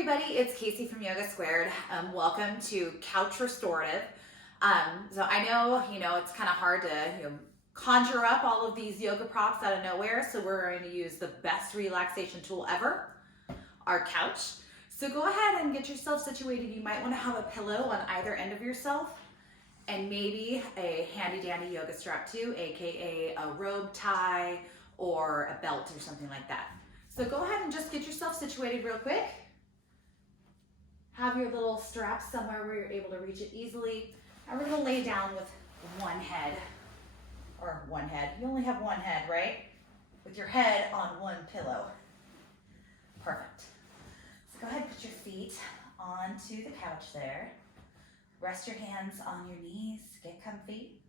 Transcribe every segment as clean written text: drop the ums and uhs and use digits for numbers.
everybody, it's Casey from Yoga Squared. Welcome to Couch Restorative. So I know, it's kind of hard to conjure up all of these yoga props out of nowhere. So we're going to use the best relaxation tool ever, our couch. So go ahead and get yourself situated. You might want to have a pillow on either end of yourself and maybe a handy dandy yoga strap too, aka a robe tie or a belt or something like that. So go ahead and just get yourself situated real quick. Have your little strap somewhere where you're able to reach it easily. And we're gonna lay down with one head. You only have one head, right? With your head on one pillow. Perfect. So go ahead and put your feet onto the couch there. Rest your hands on your knees, get comfy.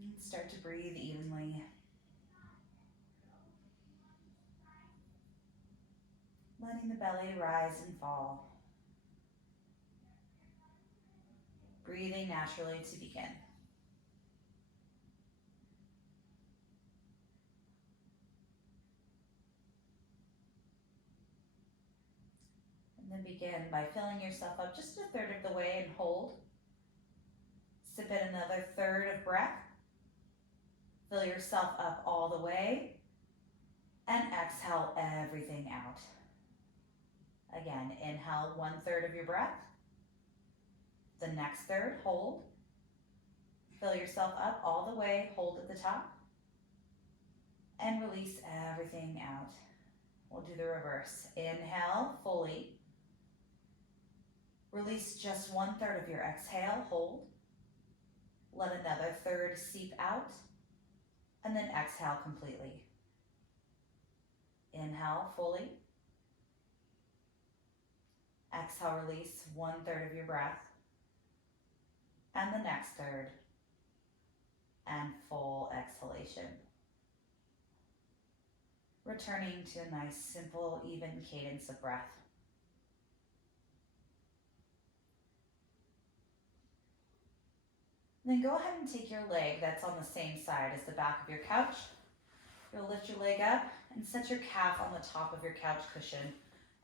And start to breathe evenly. Letting the belly rise and fall. Breathing naturally to begin. And then begin by filling yourself up just a third of the way and hold. Sip in another third of breath. Fill yourself up all the way and exhale everything out. Again, inhale 1/3 of your breath. The next third, hold. Fill yourself up all the way, hold at the top. And release everything out. We'll do the reverse. Inhale fully. Release just 1/3 of your exhale, hold. Let another third seep out. And then exhale completely. Inhale fully. Exhale, release 1/3 of your breath. And the next third. And full exhalation. Returning to a nice, simple, even cadence of breath. Then go ahead and take your leg that's on the same side as the back of your couch. You'll lift your leg up and set your calf on the top of your couch cushion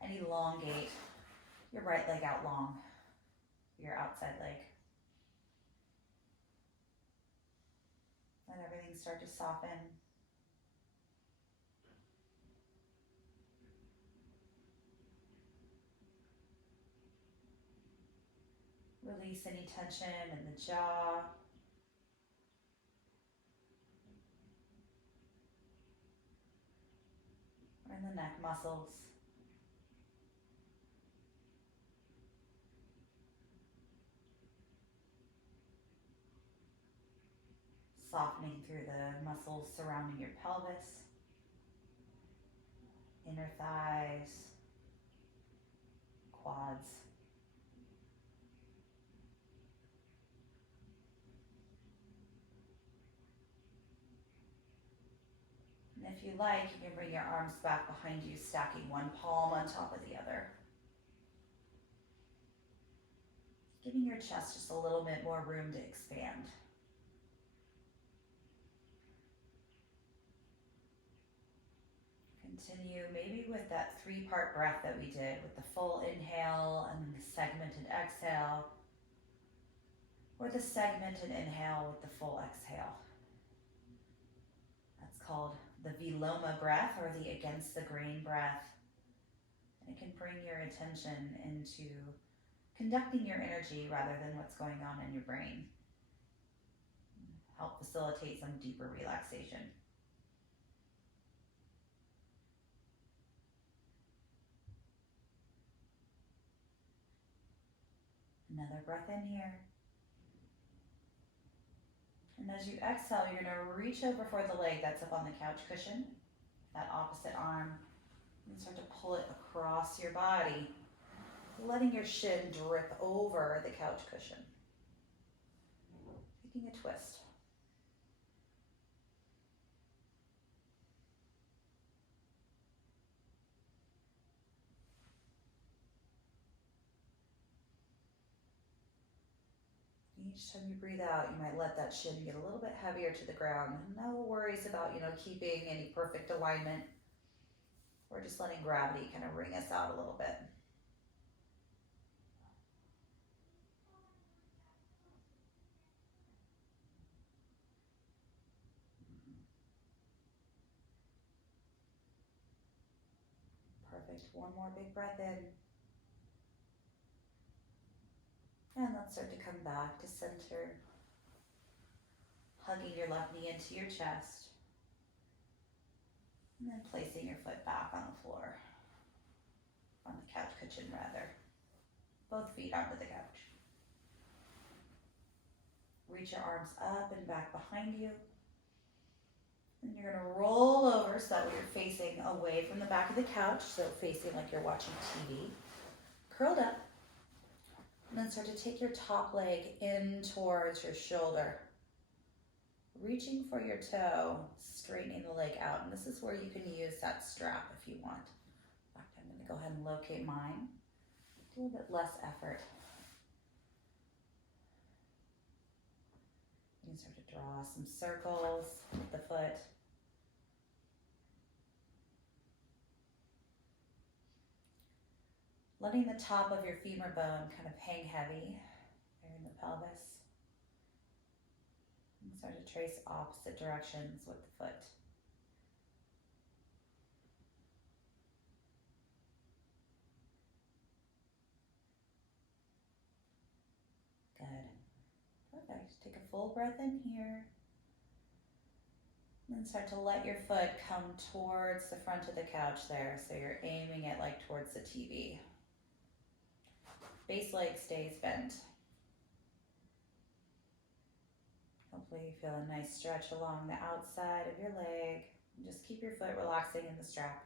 and elongate your right leg out long, your outside leg. Let everything start to soften. Release any tension in the jaw. Or in the neck muscles. Softening through the muscles surrounding your pelvis, inner thighs, quads. And if you like, you can bring your arms back behind you, stacking one palm on top of the other. Giving your chest just a little bit more room to expand. Continue maybe with that 3-part breath that we did, with the full inhale and then the segmented exhale, or the segmented inhale with the full exhale. That's called the Viloma breath, or the against the grain breath. And it can bring your attention into conducting your energy rather than what's going on in your brain. Help facilitate some deeper relaxation. Another breath in here. And as you exhale, you're going to reach over for the leg that's up on the couch cushion, that opposite arm, and start to pull it across your body, letting your shin drip over the couch cushion. Taking a twist. Each time you breathe out, you might let that shin get a little bit heavier to the ground. No worries about, keeping any perfect alignment. We're just letting gravity kind of wring us out a little bit. Perfect. One more big breath in. And let's start to come back to center. Hugging your left knee into your chest. And then placing your foot back on the floor. On the couch cushion, rather. Both feet onto the couch. Reach your arms up and back behind you. And you're going to roll over so that you're facing away from the back of the couch, so facing like you're watching TV. Curled up. And then start to take your top leg in towards your shoulder. Reaching for your toe, straightening the leg out. And this is where you can use that strap if you want. In fact, I'm going to go ahead and locate mine. Do a little bit less effort. You can start to draw some circles with the foot. Letting the top of your femur bone kind of hang heavy there in the pelvis. And start to trace opposite directions with the foot. Good. Perfect. Take a full breath in here. And then start to let your foot come towards the front of the couch there. So you're aiming it like towards the TV. Base leg stays bent. Hopefully you feel a nice stretch along the outside of your leg. And just keep your foot relaxing in the strap.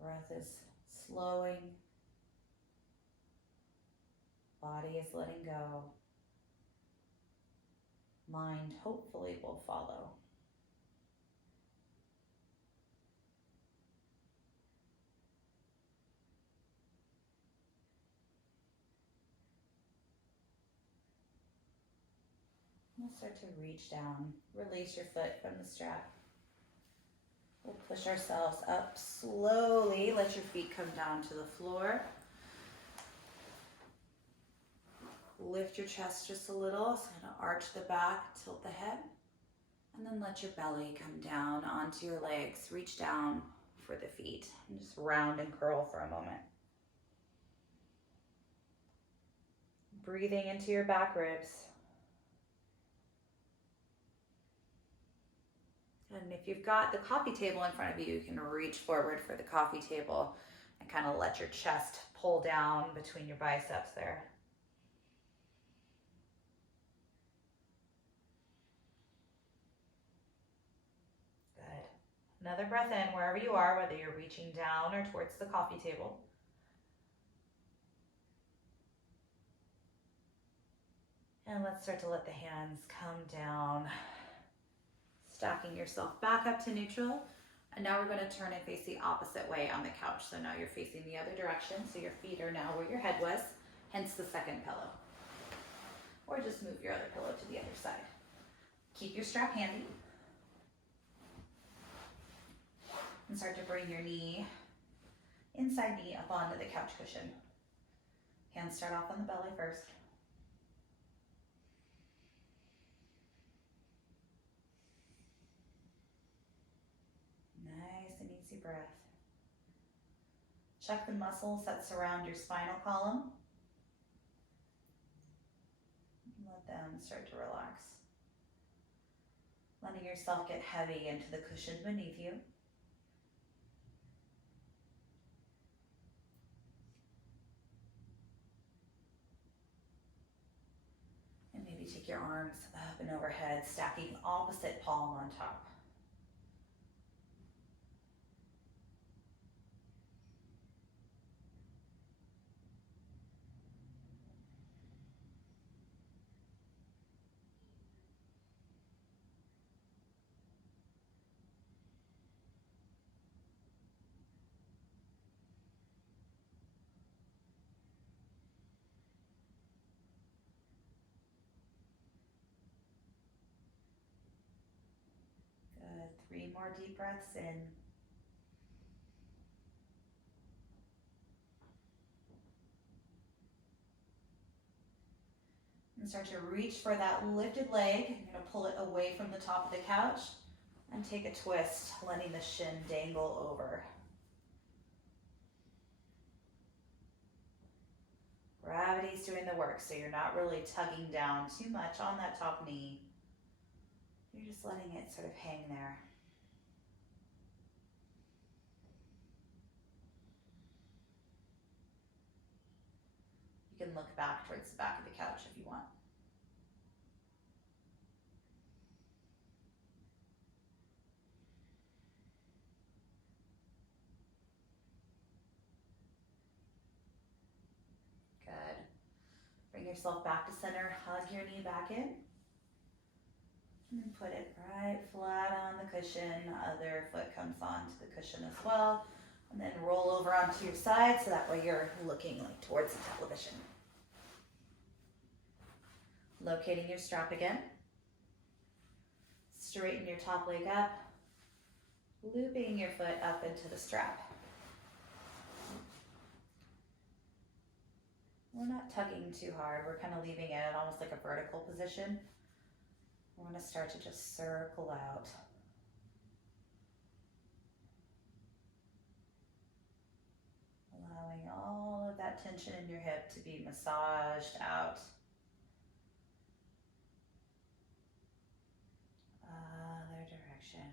Breath is slowing. Body is letting go. Mind hopefully will follow. We'll start to reach down. Release your foot from the strap. We'll push ourselves up slowly. Let your feet come down to the floor. Lift your chest just a little. So kind of arch the back, tilt the head. And then let your belly come down onto your legs. Reach down for the feet. And just round and curl for a moment. Breathing into your back ribs. And if you've got the coffee table in front of you, you can reach forward for the coffee table and kind of let your chest pull down between your biceps there. Good. Another breath in wherever you are, whether you're reaching down or towards the coffee table. And let's start to let the hands come down. Stacking yourself back up to neutral. And now we're going to turn and face the opposite way on the couch. So now you're facing the other direction. So your feet are now where your head was, hence the second pillow. Or just move your other pillow to the other side. Keep your strap handy. And start to bring your inside knee up onto the couch cushion. Hands start off on the belly first. Nice and easy breath. Check the muscles that surround your spinal column. Let them start to relax. Letting yourself get heavy into the cushion beneath you. And maybe take your arms up and overhead, stacking opposite palm on top. 3 more deep breaths in. And start to reach for that lifted leg. You're going to pull it away from the top of the couch and take a twist, letting the shin dangle over. Gravity's doing the work, so you're not really tugging down too much on that top knee. You're just letting it sort of hang there. You can look back towards the back of the couch if you want. Good. Bring yourself back to center, hug your knee back in. And then put it right flat on the cushion. Other foot comes onto the cushion as well. And then roll over onto your side so that way you're looking like towards the television. Locating your strap again. Straighten your top leg up. Looping your foot up into the strap. We're not tugging too hard. We're kind of leaving it at almost like a vertical position. We're going to start to just circle out. Allowing all of that tension in your hip to be massaged out. Other direction.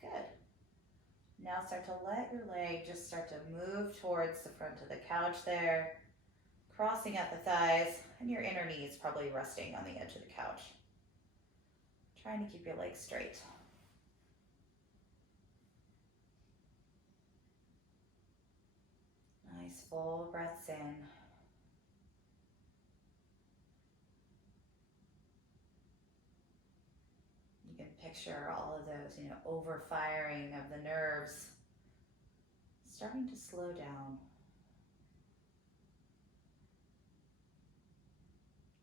Good. Now start to let your leg just start to move towards the front of the couch there, crossing at the thighs, and your inner knee is probably resting on the edge of the couch. Trying to keep your legs straight. Nice full breaths in. You can picture all of those, overfiring of the nerves starting to slow down.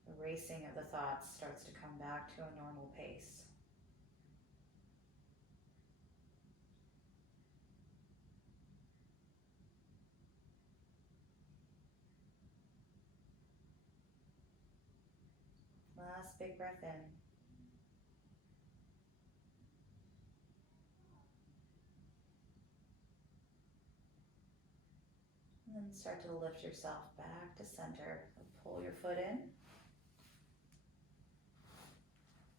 The racing of the thoughts starts to come back to a normal pace. Last big breath in. And then start to lift yourself back to center. Pull your foot in.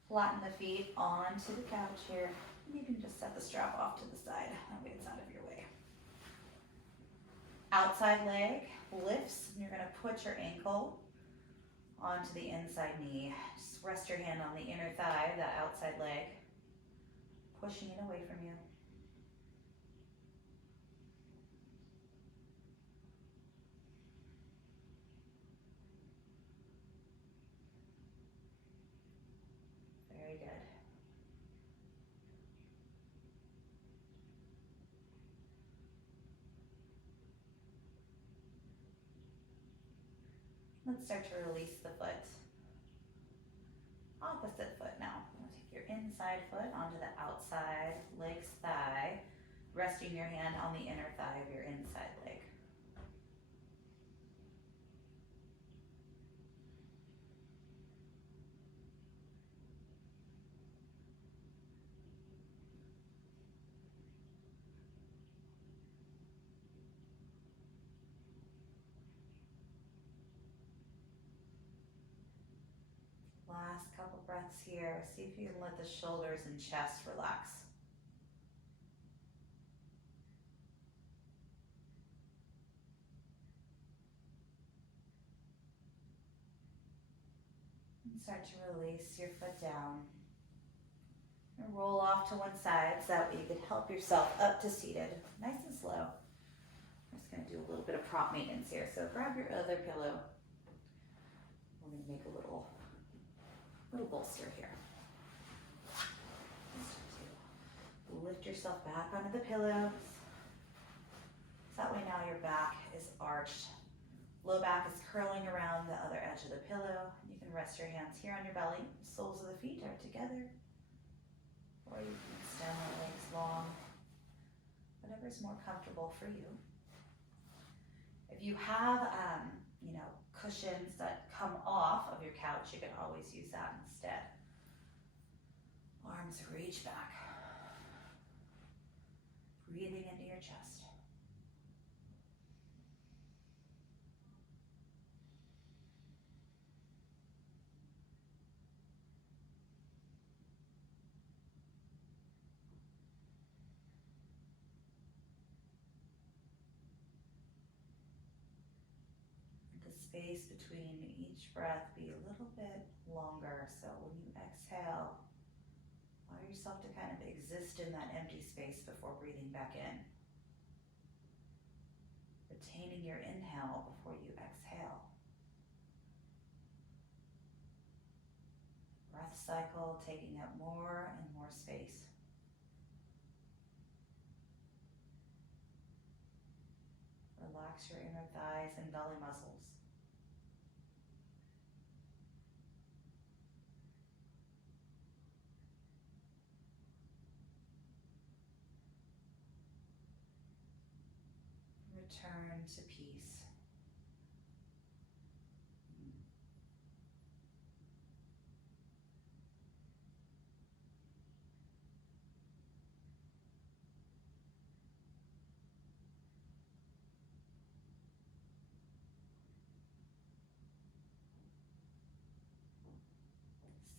Flatten the feet onto the couch here. You can just set the strap off to the side. That way it's out of your way. Outside leg lifts, and you're going to put your ankle onto the inside knee. Just rest your hand on the inner thigh, that outside leg, pushing it away from you. Very good. Let's start to release the foot. Opposite foot now. We'll take your inside foot onto the outside leg's thigh, resting your hand on the inner thigh of your inside leg. Last couple breaths here. See if you can let the shoulders and chest relax. And start to release your foot down. And roll off to one side so that way you can help yourself up to seated. Nice and slow. I'm just going to do a little bit of prop maintenance here. So grab your other pillow. We're going to make a little bolster here. Lift yourself back onto the pillows. So that way now your back is arched. Low back is curling around the other edge of the pillow. You can rest your hands here on your belly. Soles of the feet are together. Or you can extend the legs long. Whatever's more comfortable for you. If you have, cushions that come off of your couch, you can always use that instead. Arms reach back. Breathing into your chest. Space between each breath be a little bit longer, so when you exhale, allow yourself to kind of exist in that empty space before breathing back in. Retaining your inhale before you exhale. Breath cycle taking up more and more space. Relax your inner thighs and belly muscles. Return to peace.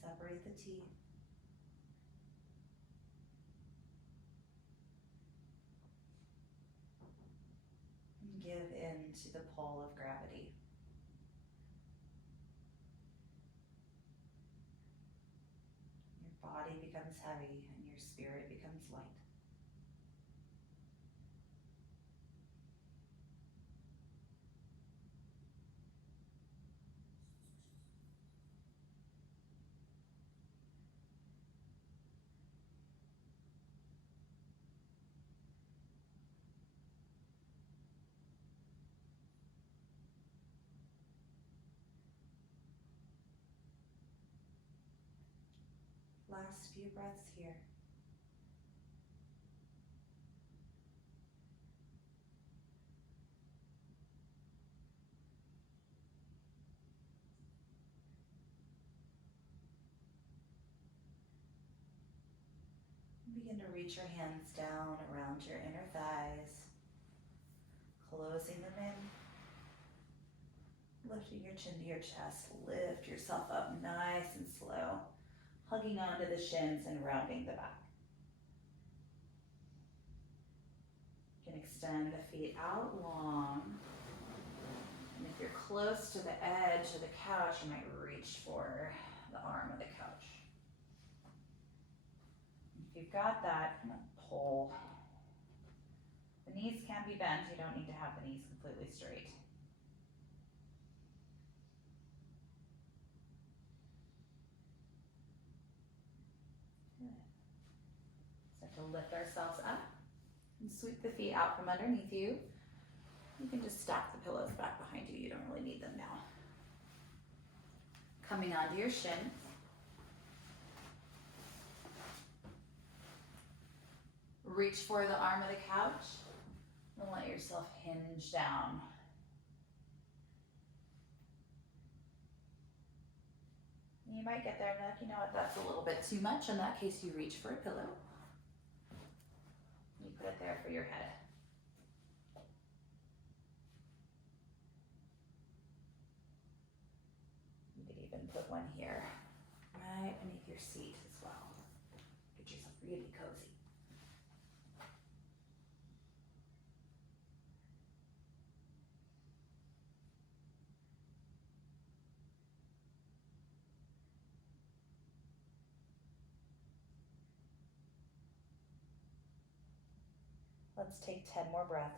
Separate the teeth. And give in to the pull of gravity. Your body becomes heavy and your spirit becomes light. Last few breaths here. Begin to reach your hands down around your inner thighs, closing them in. Lifting your chin to your chest, lift yourself up nice and slow, hugging onto the shins and rounding the back. You can extend the feet out long. And if you're close to the edge of the couch, you might reach for the arm of the couch. If you've got that, kind of pull. The knees can be bent. You don't need to have the knees completely straight. To lift ourselves up and sweep the feet out from underneath you. You can just stack the pillows back behind you. You don't really need them now. Coming onto your shins. Reach for the arm of the couch and let yourself hinge down. You might get there and like, you know what, that's a little bit too much. In that case, you reach for a pillow. You put it there for your head. You could even put one here, right beneath your seat as well. Get yourself really cozy. Let's take 10 more breaths.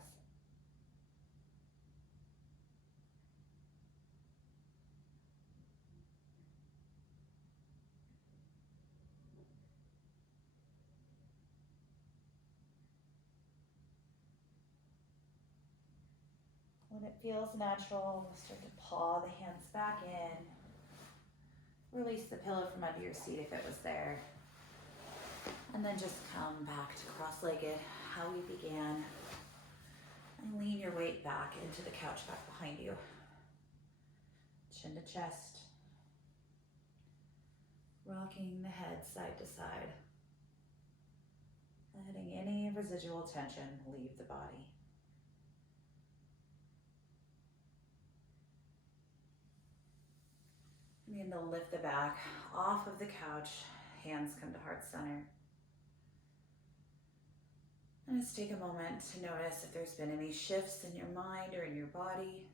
When it feels natural, we'll start to paw the hands back in. Release the pillow from under your seat if it was there. And then just come back to cross-legged, how we began. And lean your weight back into the couch back behind you. Chin to chest. Rocking the head side to side. Letting any residual tension leave the body. Begin to lift the back off of the couch. Hands come to heart center. And just take a moment to notice if there's been any shifts in your mind or in your body.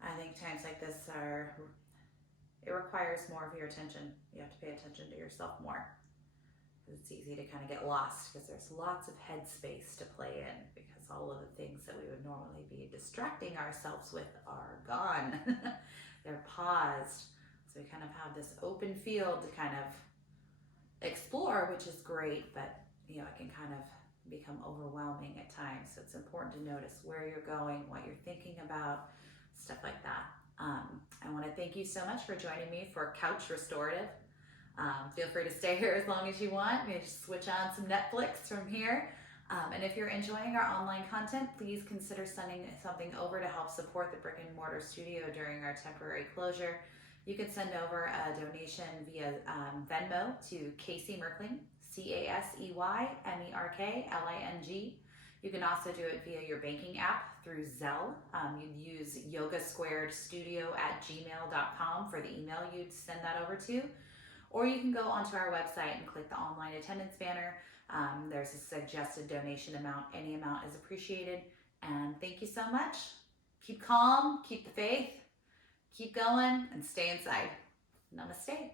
I think times like this it requires more of your attention. You have to pay attention to yourself more. It's easy to kind of get lost because there's lots of head space to play in because all of the things that we would normally be distracting ourselves with are gone. They're paused. So we kind of have this open field to kind of explore, which is great, but it can kind of become overwhelming at times. So it's important to notice where you're going, what you're thinking about, stuff like that. I want to thank you so much for joining me for Couch Restorative. Feel free to stay here as long as you want. Maybe just switch on some Netflix from here. And if you're enjoying our online content, please consider sending something over to help support the brick and mortar studio during our temporary closure. You can send over a donation via Venmo to Casey Merkling, CASEYMERKLING. You can also do it via your banking app through Zelle. You'd use yogasquaredstudio@gmail.com for the email you'd send that over to. Or you can go onto our website and click the online attendance banner. There's a suggested donation amount. Any amount is appreciated. And thank you so much. Keep calm, keep the faith, keep going, and stay inside. Namaste.